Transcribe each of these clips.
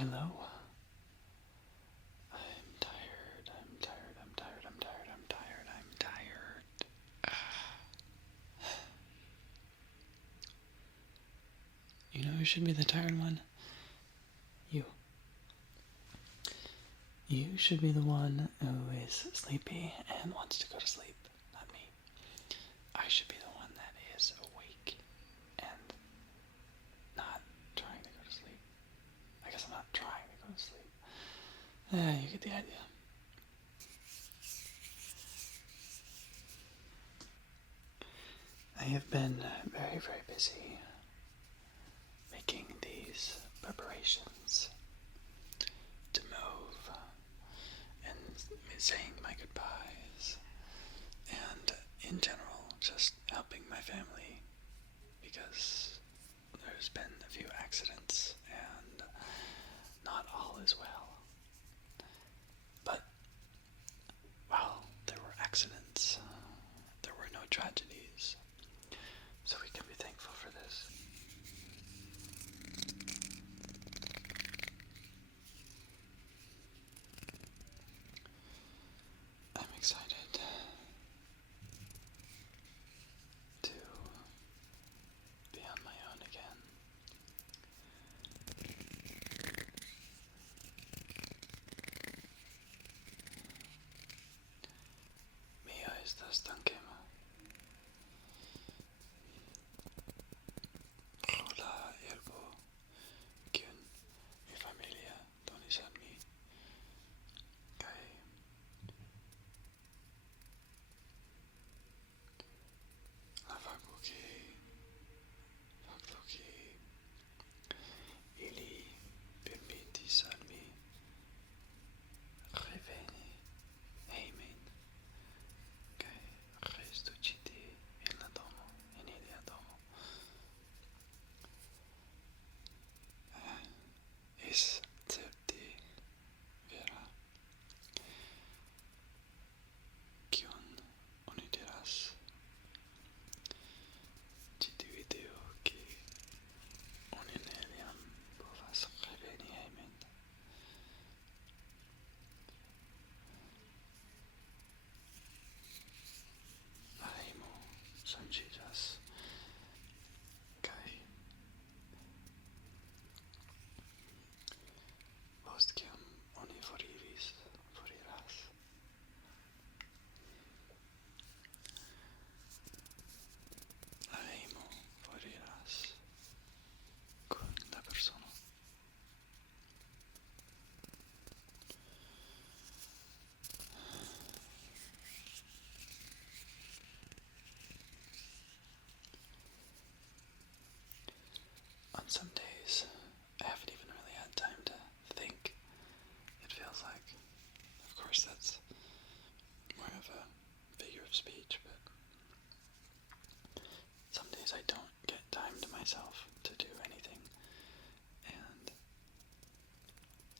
Hello. I'm tired. I'm tired. I'm tired. I'm tired. I'm tired. I'm tired. You know who should be the tired one? You. You should be the one who is sleepy and wants to go to sleep, not me. I should be the one that is awake and not trying to go to sleep. I guess I'm not trying to go to sleep. You get the idea. I have been very, very busy making these preparations to move and saying my goodbyes and in general just helping my family because there's been a few accidents and not all is well. But while there were accidents, there were no tragedies. So we can be thankful for this. I'm excited to be on my own again. Mia estas tankema. La herbo kiun mi familia donis al mi kaj la fakto ke ili permetis al mi reveni hejmen kaj restu ĉi tie en la domo, en ilia domo. Escepte vera kion oni diras ĉi tiu ideo ke oni neniam povas reveni hejmen. La hejmo ŝanĝiĝas kaj post kiam oni foriras, la hejmo foriras kun la persono. On some days, I haven't even really had time to think. It feels like, of course, that's more of a figure of speech, but some days I don't get time to myself to do anything, and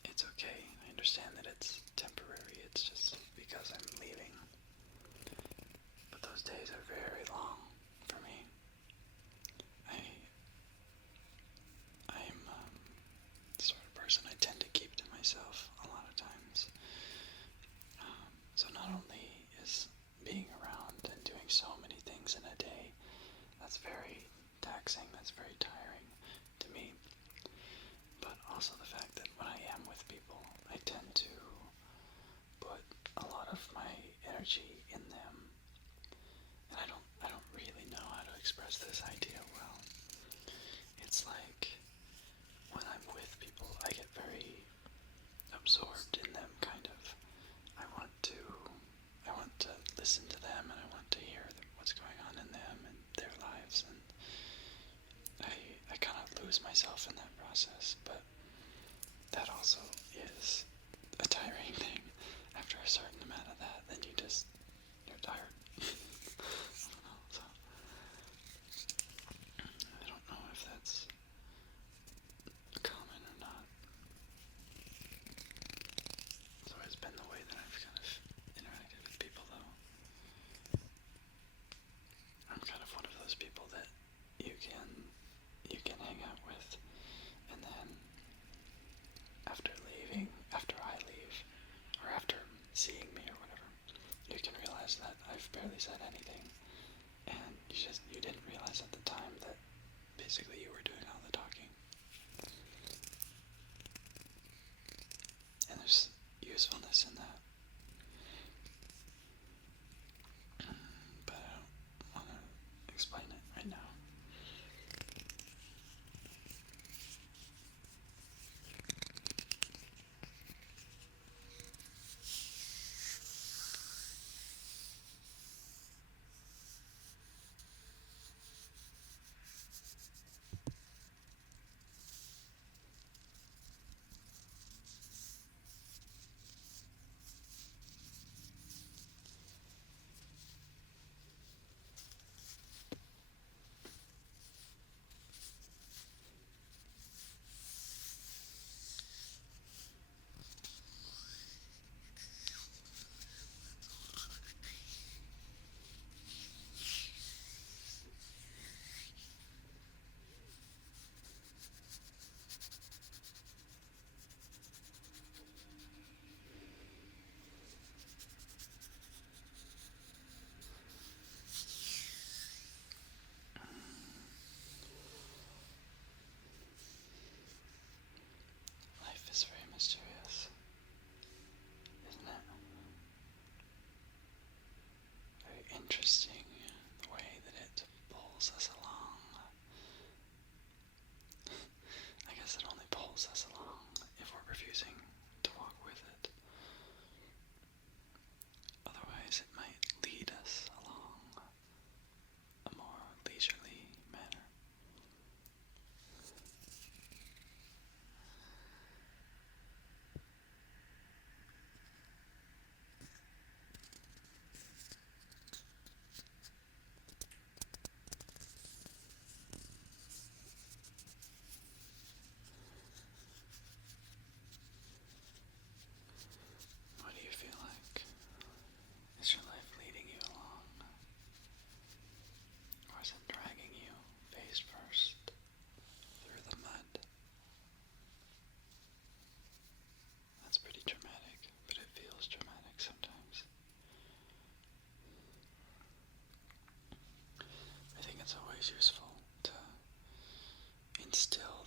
it's okay. I understand that it's temporary, it's just because I'm leaving, but those days are very long for me. I'm the sort of person I tend to keep to myself a lot of times. So not only is being around and doing so many things in a day, that's very taxing, that's very tiring to me, but also the fact that when I am with people, I tend to put a lot of my energy in them, and I don't really know how to express this idea well. It's like when I'm with people, I get very absorbed in them, kind of. I want to listen to them, and I want to hear what's going on in them and their lives, and I kind of lose myself in that process, but that also is a tiring thing. After a certain amount of that, then you're tired. I don't know, so I don't know if that's common or not. It's always been the way that I've kind of interacted with people, though. I'm kind of one of those people that you can hang out with, and then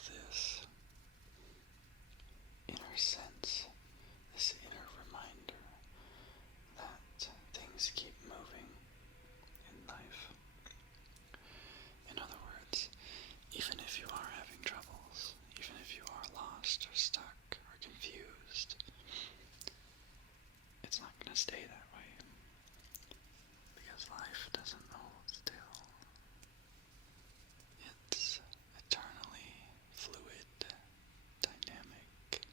this inner sense, this inner reminder that things keep moving in life. In other words, even if you are having troubles, even if you are lost or stuck or confused, it's not going to stay that way, because life doesn't hold still. It's eternally fluid, dynamic,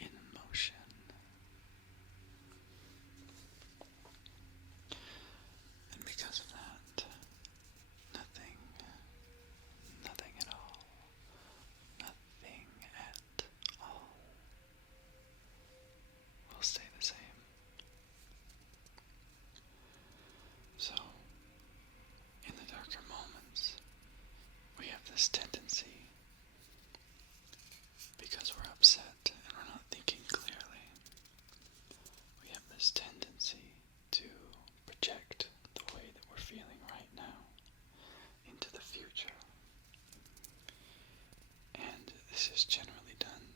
in motion. And because of that, nothing at all, nothing at all will stay the same. So, in the darker moments, we have this tendency, because we're upset and we're not thinking clearly, we have this tendency to project the way that we're feeling right now into the future. And this is generally done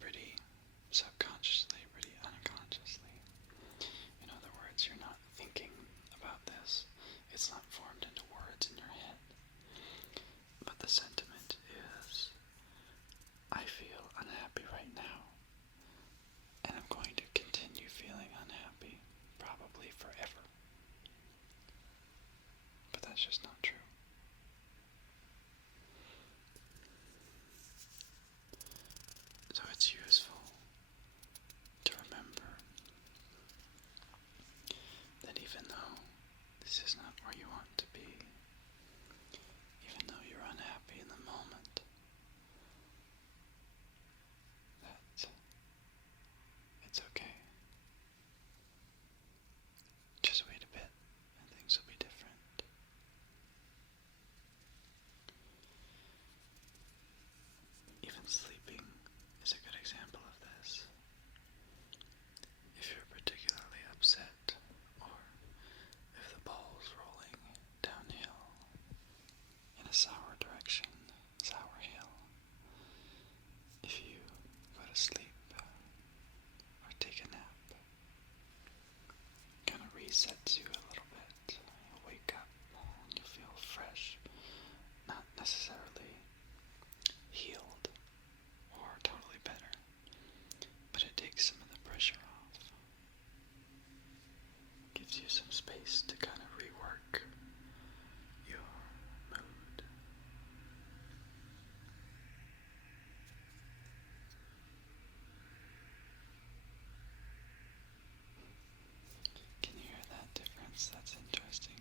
pretty subconsciously, pretty unconsciously. In other words, you're not thinking about this. It's not formed into words in your head. But the sentiment is, I feel unhappy right now, and I'm going to continue feeling unhappy, probably forever. But that's just not true. So it's useful to remember that even though this is not where you want to be, even though you're unhappy in the moment, that it's okay. Just wait a bit and things will be different. Even sleeping is a good example of this. If you're particularly upset, or if the ball's rolling downhill in a sour direction, sour hill, if you go to sleep or take a nap, kind of resets you a little bit. You'll wake up and you'll feel fresh, not necessarily healed or totally better, but it takes some of the pressure off. Gives you some space to kind of rework your mood. Can you hear that difference? That's interesting.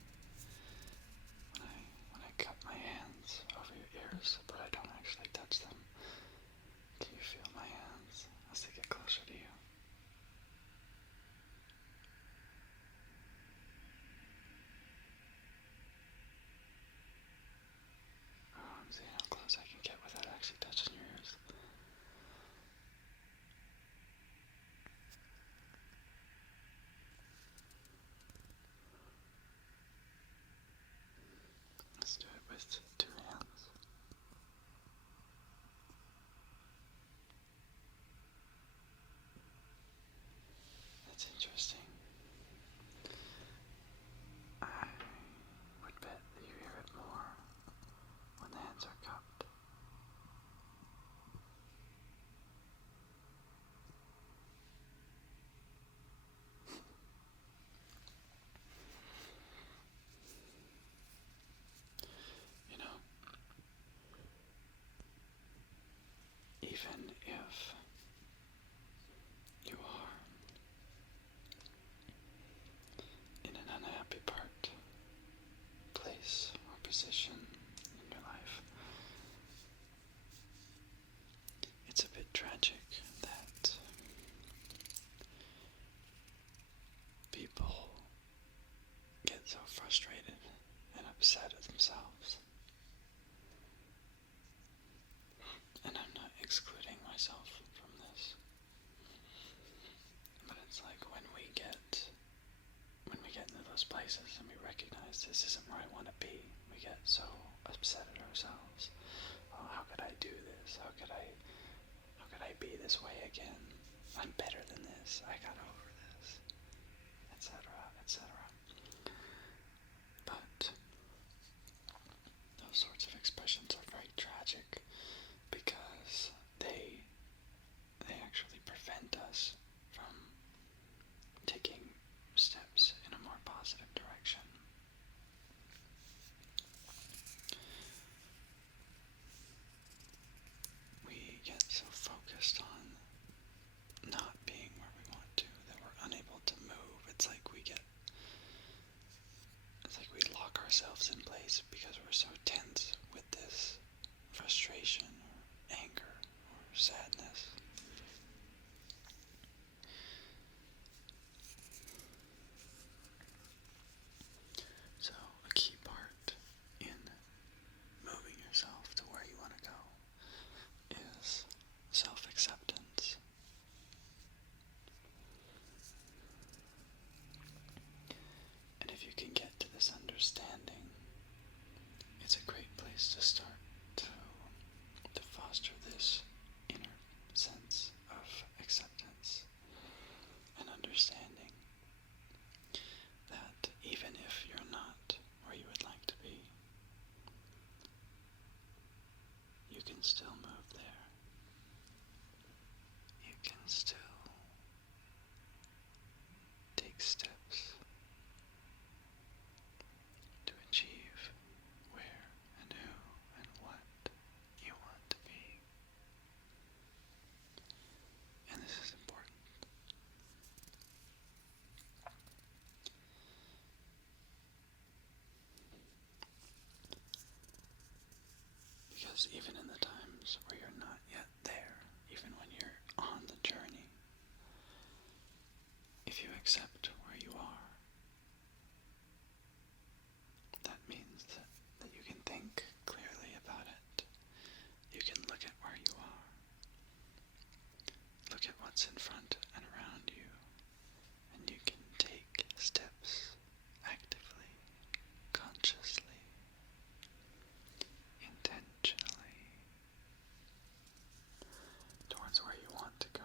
When I cup my hands over your ears, but I don't actually touch them, can you feel my hands as they get closer to you? Oh, I'm seeing how close I can get without actually touching your ears. Let's do it with 2 hands. That's interesting. I would bet that you hear it more when the hands are cupped. You know, even if you are in an unhappy place, or position in your life, it's a bit tragic that people get so frustrated and upset at themselves. And I'm not excluding myself from this. But it's like when we get into those places and we recognize this isn't where I want to be, we get so upset at ourselves. Oh, how could I do this? How could I be this way again? I'm better than this. I got over this, etc., etc. But those sorts of expressions are very tragic because they actually prevent us from taking steps in a more positive direction. We get so focused on not being where we want to that we're unable to move. It's like we lock ourselves in place because we're so tense with this frustration or anger or sadness. So a key part in moving yourself to where you want to go is self-acceptance. And if you can get to this understanding, it's a great place to start to foster this inner sense of acceptance and understanding that even if you're not where you would like to be, you can still move there. You can still take steps to achieve where and who and what you want to be. And this is important. Because even in the times where you're not yet there, even when you're on the journey, if you accept where you are, that means that you can think clearly about it. You can look at where you are, look at what's in front and around you, and you can take steps actively, consciously, intentionally towards where you want to go.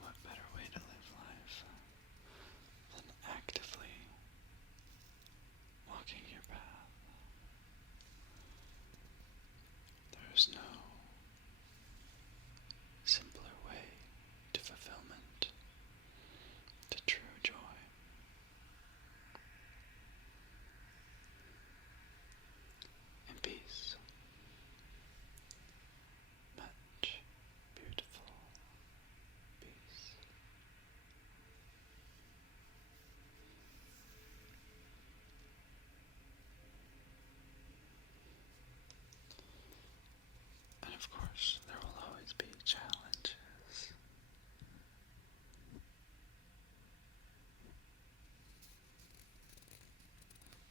What better way to live life than actively walking your path? There's no simpler way to fulfillment, to true joy. And peace. Much beautiful peace. And of course, there will always be challenges.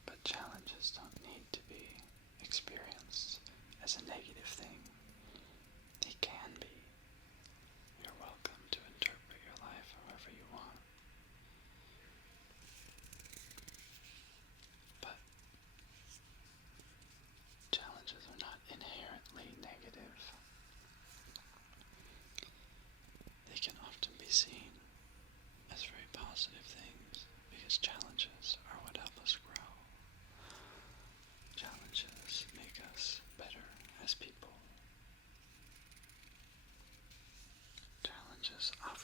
But challenges don't need to be experienced as a negative thing. They can be. You're welcome to interpret your life however you want. But challenges are not inherently negative. They can often be seen as very positive things because challenges are what help us grow. Challenges make us better as people. Challenges often